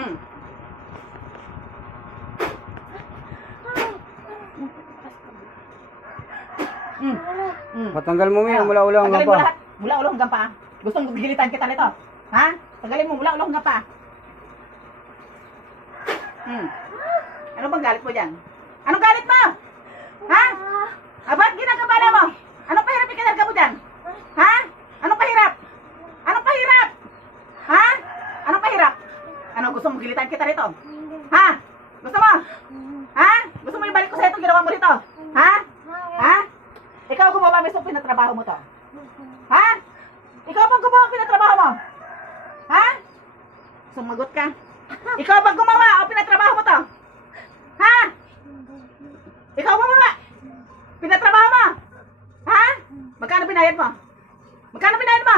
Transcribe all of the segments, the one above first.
Mm. Mm. Mm. Patanggal mo yan, mula-ula hanggang Tagalin mo pa. lahat. Mula-ulo hanggang pa. Gustong gilitan kita nito. Ha? Tagalin mo mula-ulo hanggang pa. Hmm. Ano bang galit mo dyan? Anong galit mo? Ha? Ba't ginagabala mo? Anong pahirap ikinarga mo dyan? Ha? Anong pahirap? Anong pahirap? Ha? Anong pahirap? Ano, gusto mo gilitan kita rito? Ha? Gusto mo? Ha? Gusto mo ibalik ko sa itong ginawa mo rito? Ha? Ha? Ikaw gumawa mismo pinatrabaho mo to? Ha? Ikaw bang gumawa ang pinatrabaho mo? Ha? Sumagot ka. Ikaw bang gumawa o pinatrabaho mo to? Ha? Ikaw gumawa? Pinatrabaho mo? Ha? Magkano binayad mo? Magkano binayad mo?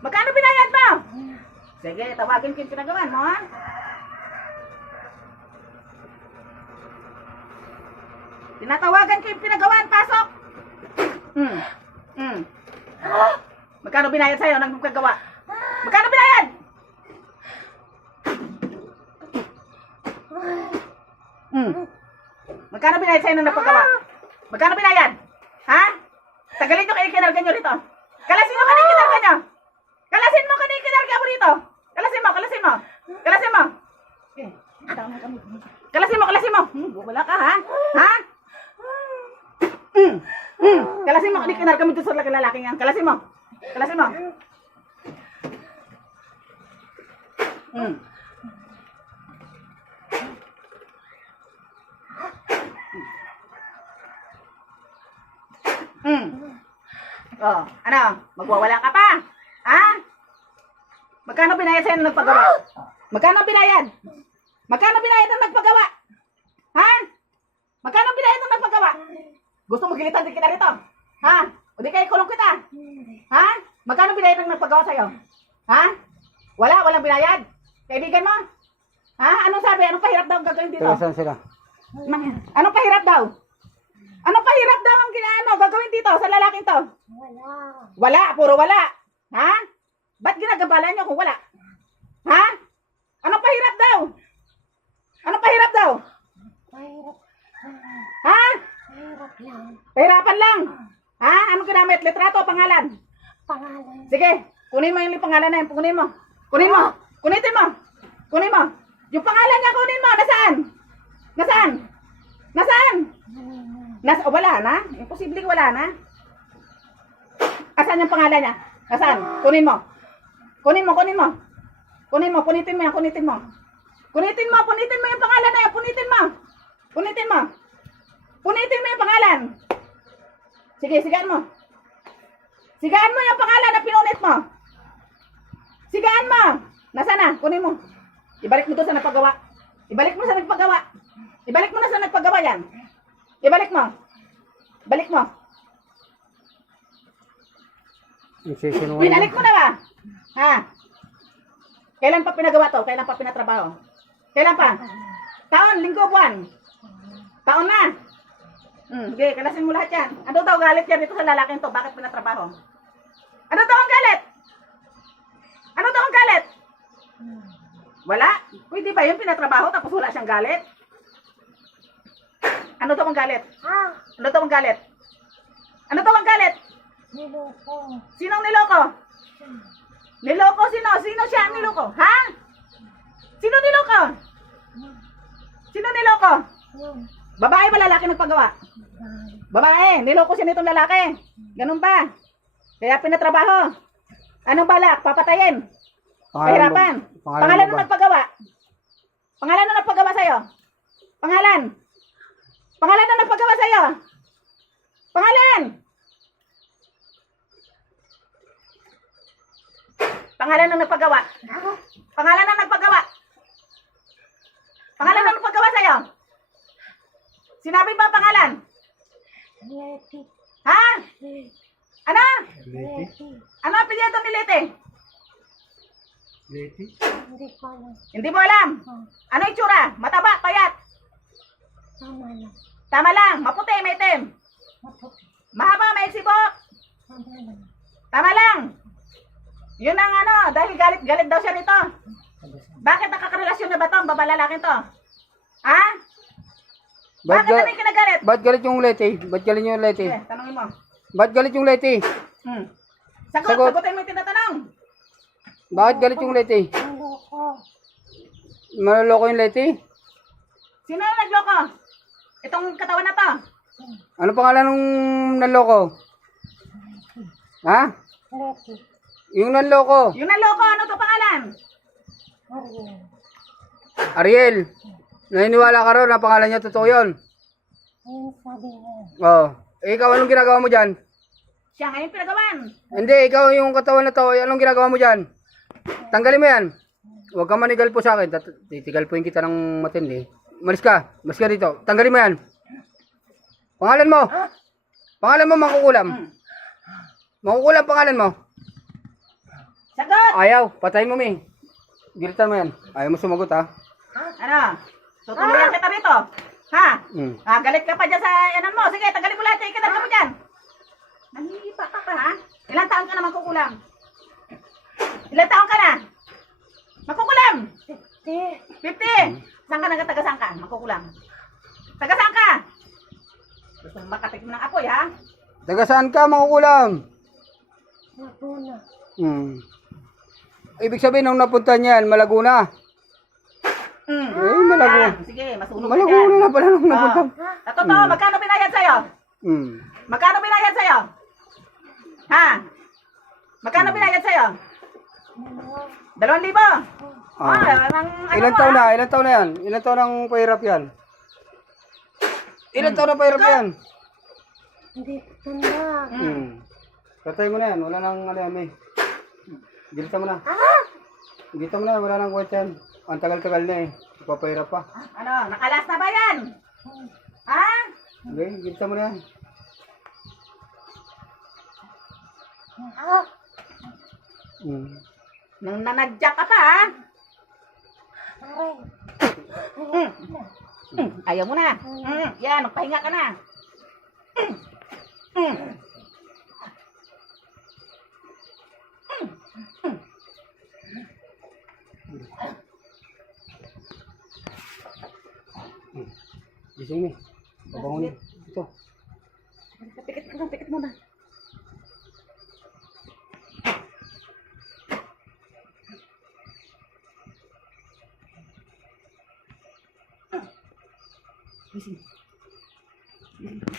Magkano binayad mo? Sige, tawagin ko yung pinagawan mo, ha? Tinatawagan ko yung pinagawan, pasok! Magkano binayad sa'yo ng paggawa? Magkano binayad? Magkano binayad sa'yo ng nagpagawa? Magkano binayad? Ha? Tagalin nyo kayo kinarga nyo rito. Kalasin mo kanina kinarga nyo. Kalasin mo kanina kinarga mo rito. Kalasin mo, kalasin mo. Kalasin mo. Kalasin mo, kalasin mo. Wala ka, ha? Ha? Kalasin mo kanina kinarga mo dito sa lalaking yan. Kalasin mo. Kalasin mo. Oh, ano? Magwawala ka pa? Ha? Magkano binayad sa'yo ng nagpagawa? Magkano binayad? Magkano binayad ng nagpagawa? Ha? Magkano binayad ng nagpagawa? Gusto mo gilitan din kita rito? Ha? O di kayo kulong kita? Ha? Magkano binayad ng nagpagawa sa'yo? Ha? Walang binayad? Kaibigan mo? Ha? Anong sabi? Anong pahirap daw ang gagawin dito? Saan sila? Anong pahirap daw? Anong pahirap daw ang gagawin dito sa lalaking to? Wala, puro wala. Ha? Ba't ginagabalan nyo kung wala? Ha? Anong pahirap daw? Anong pahirap daw? Ha? Pahirapan lang. Ha? Anong ginamit? Litrato o pangalan? Sige, kunin mo yung pangalan na yun. Kunin mo. Kunin mo. Kunitin mo. Kunin mo. Yung pangalan niya kunin mo. Nasaan? Nasaan? Nasaan? Wala na? Imposible wala na. Asan yung pangalan niya? Nasaan? Kunin mo. Kunin mo, kunin mo. Kunin mo, punitin mo yan, punitin mo. Punitin mo yung pangalan na yan, punitin mo. Punitin mo. Punitin mo yung pangalan. Sige, sigaan mo. Sigaan mo yung pangalan na pinunit mo. Sigaan mo. Nasaan na? Kunin mo. Ibalik mo doon sa nagpagawa. Ibalik mo sa nagpagawa. Ibalik mo na sa nagpagawa yan. Ibalik mo. Balik mo. Binalik mo na ba? Ha? Kailan pa pinagawa to? Kailan pa pinatrabaho? Kailan pa? Taon, linggo, buwan. Taon na. Sige, kalasin mo lahat yan. Ano daw galit yan dito sa lalaking to? Bakit pinatrabaho? Ano daw ang galit? Ano daw ang galit? Wala? Pwede ba yung pinatrabaho tapos wala siyang galit? Ano daw ang galit? Ano daw ang galit? Ano daw ang galit? Niloko. Sinong niloko? Niloko sino? Sino siya ang niloko? Ha? Sino niloko? Sino niloko? Babae ba lalaki nagpagawa? Babae. Niloko siya nitong lalaki. Ganun ba? Kaya pinatrabaho. Anong balak? Papatayin. Pahirapan. Pangalan nung nagpagawa. Pangalan nung nagpagawa sa'yo. Pangalan. Pangalan nung nagpagawa sa'yo. Pangalan. Pangalan ng nagpagawa. Pangalan ng nagpagawa. Pangalan ng nagpagawa sa'yo. Sinabi ba ang pangalan? Leti. Ha? Ano? Leti. Ano ang apelyido ni Leti? Leti? Hindi ko alam. Hindi mo alam. Ano itsura? Mataba, payat. Tama lang. Tama lang. Maputi, may itim. Maputi. Mahaba, may sibok. Tama lang. Tama lang. Yun ang ano, dahil galit-galit daw siya rito. Bakit tong babalalaking to? Ha? Ba't Bakit kami kinagalit? ba't galit yung Leti? Ba't galit yung Leti? Sige, tanongin mo. Ba't galit yung Leti? Sagot, sagutin mo yung tinatanong. Bakit galit yung Leti? Maloko. Maloloko yung Leti? Sino ang nagloko? Itong katawan na to. Ano pangalan nung nanloko? Ha? Leti. Yung nanloko? Yung naloko, ano to pangalan? Ariel. Ariel. Naniniwala ka ron na pangalan niya totoo yun? Ayun sabi niya. Oo. Eh, ikaw anong ginagawa mo dyan? Siya ngayon pinagawan. Hindi, ikaw yung katawan na to. Anong ginagawa mo dyan? Tanggalin mo yan. Huwag kang manigal po sa akin. Titigal po yung kita ng matindi. Malis ka. Malis ka dito. Tanggalin mo yan. Pangalan mo. Pangalan mo, Mangkukulam. Mangkukulam pangalan mo. Sagot! Ayaw. Patayin mo, Ming. Gilitan mo yan. Ayaw mo sumagot, ha? Ano? Tutuloyan kita rito. Ha? Hmm. Galit ka pa dyan sa yanan mo. Sige, tagalin mo lahat. Ikinag ka mo dyan. Nangihipa ka pa, ha? Ilang taon ka na magkukulam? Ilang taon ka na? Magkukulam? 50. 50. Saan ka taga-saan ka? Magkukulam. Taga-saan ka? Gusto mong makatik mo ng apoy, ha? Taga saan ka, Mangkukulam? Laguna. Ibig sabihin, nung napunta niyan, Malaguna. Malago. Yan. Sige, masunog ka Malaguna dyan. na pala nung napunta. Sa totoo, magkano binayad sa'yo? Magkano binayad sa'yo? Ha? Magkano binayad sa'yo? 2,000? Ilan taon na? Ilan taon na yan? Ilan taon ang pahirap yan? Ilan taon na pahirap yan? Hindi ko tanda. Katay mo na yan. Wala nang ano yan, May. Gilita mo na. Gilita mo na. Wala nang kwet yan. Ang tagal-tagal na eh. Papahirap pa. Ano? Nakalas na ba yan? Ha? Okay, gilita mo na yan. Nang nanadyak ka pa, ha? Aray. Ayaw mo na. Yan, magpahinga ka na. Gising, May. Pabangon. Ito. Pikit ka na, pikit mo na.